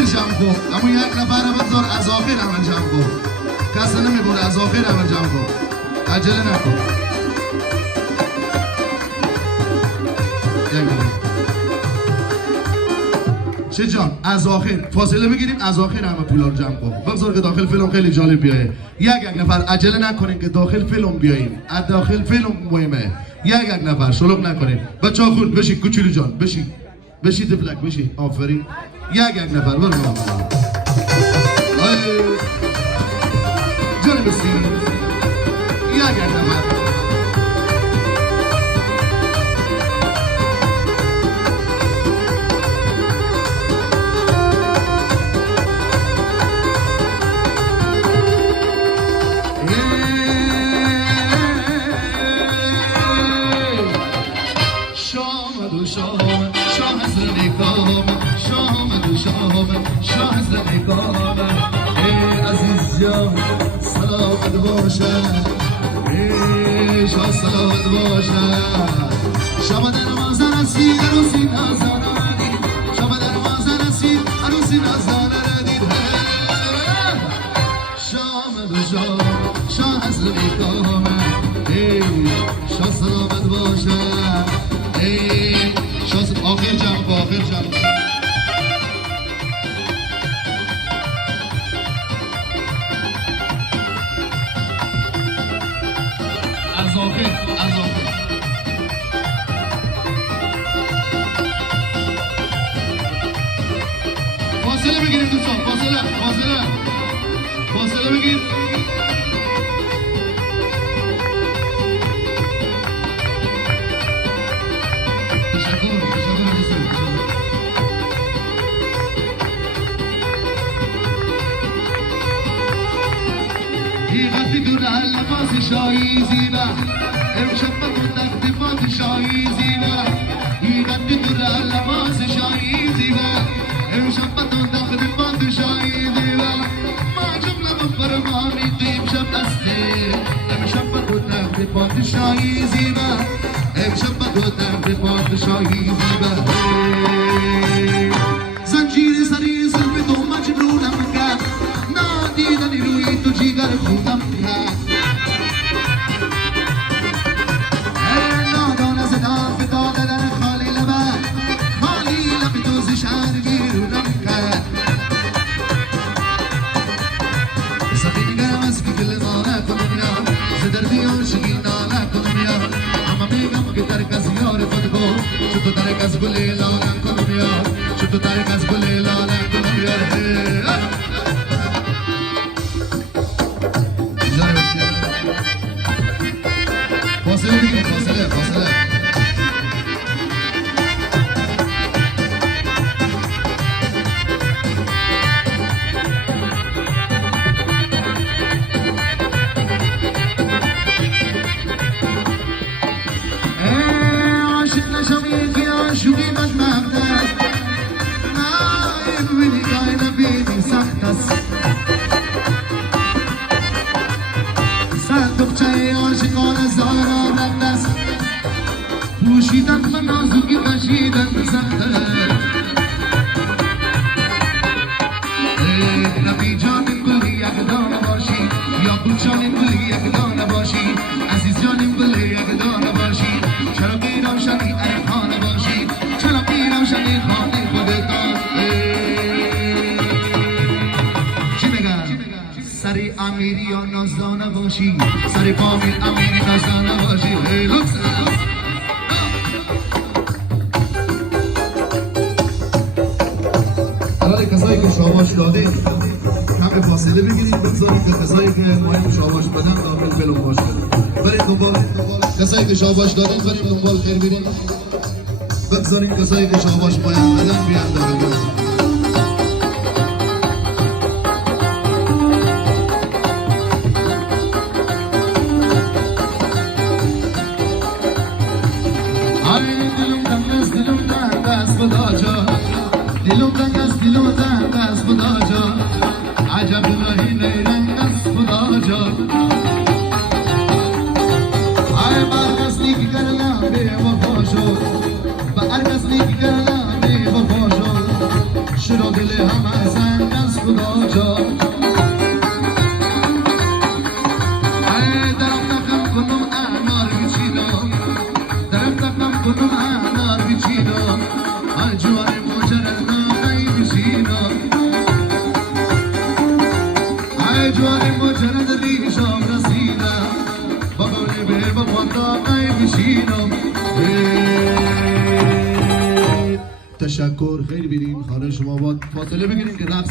آخر جمع کن اما یک نفر بگذار از آخر همه جمع کن کسی نمیبونه از آخر همه جمع کن عجله نکن چه جان از آخر فاصله بگیریم از آخر همه پولا رو جمع کن بگذار که داخل فیلم خیلی جالب بیایه یک نفر عجله نکنین که داخل فیلم بیاییم از داخل فیلم مهمه یک نفر شلوغ نکنین بچه ها خود بشی کوچولو جان بشی تفلک بشی آفرین یک نفر برو جان بسی یک نفر سلامت باشه شاه سلامت باشه شما در مازن هستی عروسی نازانه شما در مازن هستی عروسی نازانه دید شاه حسن بیکامه شاه سلامت باشه شاه آخر جمع فاصله بگیریم دوستان فاصله بگیر تشکر حقیقتی دور لباس شایی زیبا امشب بکن تخت پادشاهی زیبا حقیقتی دور لباس شایی زیبا امشب بکن تخت پادشاهی زیبا ما جمله بفرمانی دیم شب استه امشب بکن تخت پادشاهی زیبا امشب بکن تخت پادشاهی زیبا زنجیر سری سلم تو مجنونم کرد نادیدنی روی تو جیگر خودم کرد نادانه زدم به داده در خالی لبه تو ز شهر گیرونم کرد سخی نگرم از که گل مانه کنم یا ز دردی عاشقی ناله کنم یا اما میگم که ترک از یار خود کو چطور ترک از گل لانه کنم یا چطور ترک از گل لانه کنم یا فاصله عاشق نشم یکی عاشقی بدبخت است نه ببینی گاهی نبینی سخت است صندوقچه عاشقانه زارا رفت است پوشیدن و نازکی کشیدن سخته نبی جانم گلی یک دانه باشی یا بود جانم گلی یک دانه باشی عزیز جانم گلی یک دانه باشی چراغی روشنی ارخانه باشی چراغی روشنی خانه خودتان چی بگم سری امیری یا نازدانه باشی سری فامیل امیری نازدانه باشی لکس کسایی که شاباش داده کم فاصله بگیرید بگذارید که کسایی که مهم شاباش بدن داخل فیلم باشه برید دنبال کسایی که شاباش دادن برید دنبال خیر برید بگذارید کسایی که شاباش مهم بدن بیان داخل دلم تنگ است خدا جا دلم تنگ است خدا جا عجب راهی نیرنگ است خدا جا ای برگست نیک کرنا بے وفا شد به ارگست نیک کرنا بے وفا شد شروع دل هم ای بشینم تشکر خیلی بریم خانه شما با فاصله بگیریم که رقص